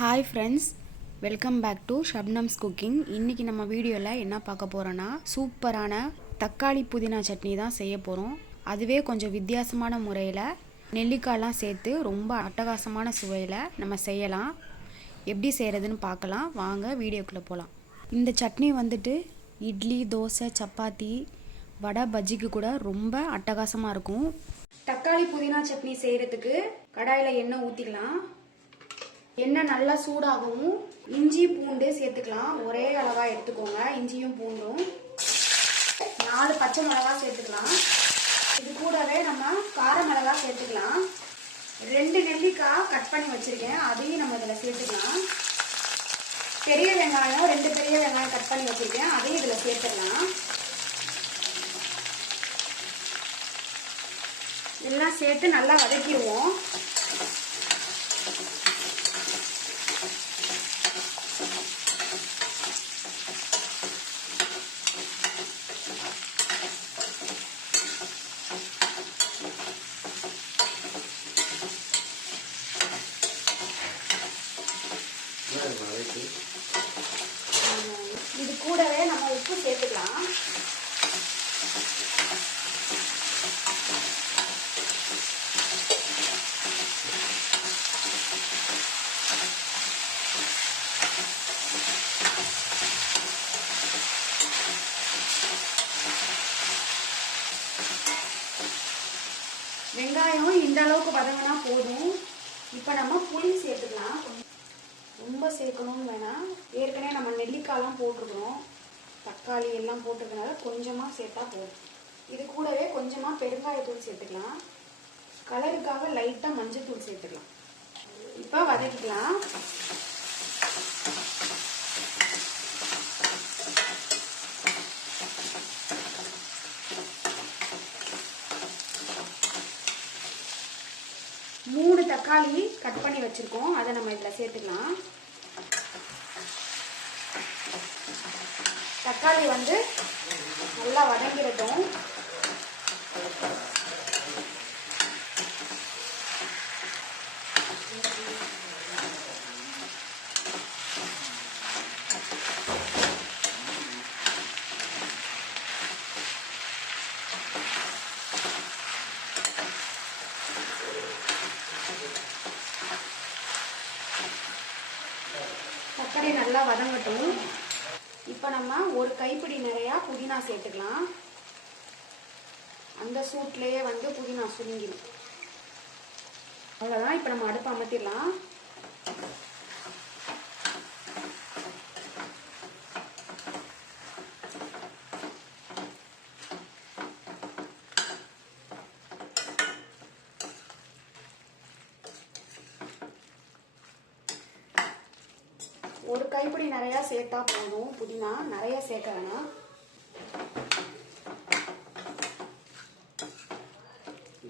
Hi friends welcome back to Shabnam's cooking இன்றைக்கி நம்ம வீடியோவில் என்ன பார்க்க போகிறோன்னா சூப்பரான தக்காளி புதினா சட்னி தான் செய்ய போகிறோம் அதுவே கொஞ்சம் வித்தியாசமான முறையில் நெல்லிக்காய்லாம் சேர்த்து ரொம்ப அட்டகாசமான சுவையில் நம்ம செய்யலாம். எப்படி செய்கிறதுன்னு பார்க்கலாம். வாங்க வீடியோக்குள்ளே போகலாம் இந்த சட்னி வந்துட்டு இட்லி தோசை சப்பாத்தி வடை பஜ்ஜிக்கு கூட ரொம்ப அட்டகாசமாக இருக்கும். தக்காளி புதினா சட்னி செய்கிறதுக்கு கடாயில் எண்ணெய் ஊற்றிக்கலாம் எண்ணெய் நல்லா சூடாகவும் இஞ்சி பூண்டு சேர்த்துக்கலாம். ஒரே அளவா எடுத்துக்கோங்க. இஞ்சியும் பூண்டும். நாலு பச்சை மிளகா சேர்த்துக்கலாம். இது கூடவே நம்ம கார மிளகா சேர்த்துக்கலாம். ரெண்டு நெல்லிக்காய் கட் பண்ணி வச்சிருக்கேன். அதையும் நம்ம இதில் சேர்த்துக்கலாம். பெரிய வெங்காயம் ரெண்டு பெரிய வெங்காயம் கட் பண்ணி வச்சிருக்கேன். அதையும் இதில் சேர்த்துக்கலாம். எல்லாம் சேர்த்து நல்லா வதக்கிடுவோம் இது கூடவே நம்ம உப்பு சேர்த்துக்கலாம். வெங்காயம் இந்த அளவுக்கு வதங்கினா போதும். இப்போ நம்ம புளி சேர்த்துக்கலாம். ரொம்ப சேர்க்கணும்னு வேணாம். ஏற்கனவே நம்ம நெல்லிக்காயெலாம் போட்டிருக்கிறோம். தக்காளி எல்லாம் போட்டிருக்கனால கொஞ்சமாக சேர்த்தா போதும். இது கூடவே கொஞ்சமாக பெருங்காயத்தூள் சேர்த்துக்கலாம். கலருக்காக லைட்டாக மஞ்சத்தூள் சேர்த்துக்கலாம். இப்போ வதக்கிக்கலாம். மூணு தக்காளி கட் பண்ணி வச்சிருக்கோம். அதை நம்ம இதில் சேர்த்துக்கலாம். தக்காளி வந்து நல்லா வதங்கிடட்டும். தக்காளி நல்லா வதங்கட்டும். இப்போ நம்ம ஒரு கைப்பிடி நிறையா புதினா சேர்த்துக்கலாம். அந்த சூட்லேயே வந்து புதினா சுருங்கிடும் அவ்வளோதான் இப்போ நம்ம அடுப்பு அமர்த்திடலாம் ஒரு கைப்பிடி நிறையா சேர்த்தா போதும். புதினா நிறைய சேர்க்க வேணாம்.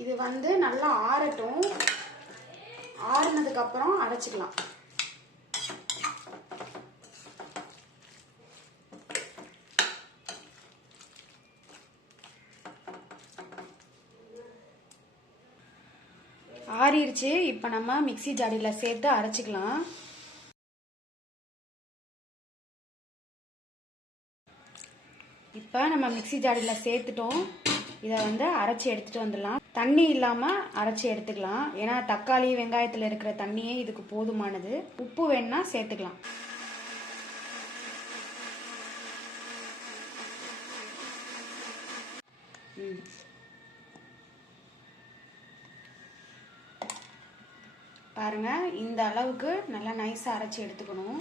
இது வந்து நல்லா ஆறட்டும். ஆறுனதுக்கப்புறம் அரைச்சிக்கலாம் ஆறிடுச்சு இப்போ நம்ம மிக்சி ஜாடியில் சேர்த்து அரைச்சிக்கலாம். இப்போ நம்ம மிக்சி ஜாடியில் சேர்த்துட்டோம். இதை வந்து அரைச்சி எடுத்துகிட்டு வந்துடலாம். தண்ணி இல்லாமல் அரைச்சி எடுத்துக்கலாம். ஏன்னா தக்காளி வெங்காயத்தில் இருக்கிற தண்ணியே இதுக்கு போதுமானது. உப்பு வேணுன்னா சேர்த்துக்கலாம். பாருங்க இந்த அளவுக்கு நல்லா நைஸாக அரைச்சி எடுத்துக்கணும்.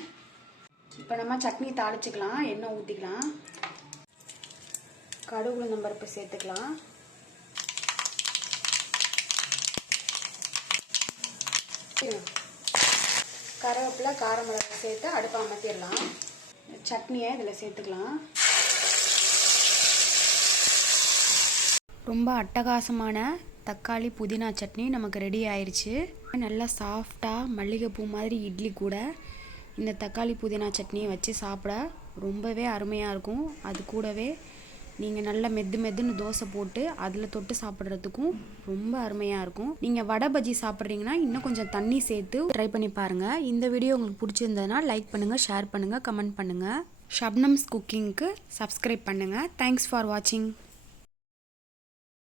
இப்போ நம்ம சட்னி தாளிச்சுக்கலாம் எண்ணெய் ஊற்றிக்கலாம் கடுகு உளுந்தம் சேர்த்துக்கலாம். கருவேப்பிலை கார மிளகா சேர்த்து அடுப்பை அமர்த்திடலாம். சட்னியை இதில் சேர்த்துக்கலாம். ரொம்ப அட்டகாசமான தக்காளி புதினா சட்னி நமக்கு ரெடி ஆயிடுச்சு நல்லா சாஃப்டாக மல்லிகைப்பூ மாதிரி இட்லி கூட இந்த தக்காளி புதினா சட்னியை வச்சு சாப்பிட ரொம்பவே அருமையாக இருக்கும். அது கூடவே நீங்கள் நல்லா மெது மெதுன்னு தோசை போட்டு அதில் தொட்டு சாப்பிட்றதுக்கும் ரொம்ப அருமையாக இருக்கும். நீங்கள் வடை பஜ்ஜி சாப்பிட்றீங்கன்னா இன்னும் கொஞ்சம் தண்ணி சேர்த்து ட்ரை பண்ணி பாருங்கள் இந்த வீடியோ உங்களுக்கு பிடிச்சிருந்ததுன்னா லைக் பண்ணுங்கள் ஷேர் பண்ணுங்கள் கமெண்ட் பண்ணுங்கள் ஷப்னம்ஸ் குக்கிங்க்கு சப்ஸ்கிரைப் பண்ணுங்கள் தேங்க்ஸ் ஃபார் வாட்சிங்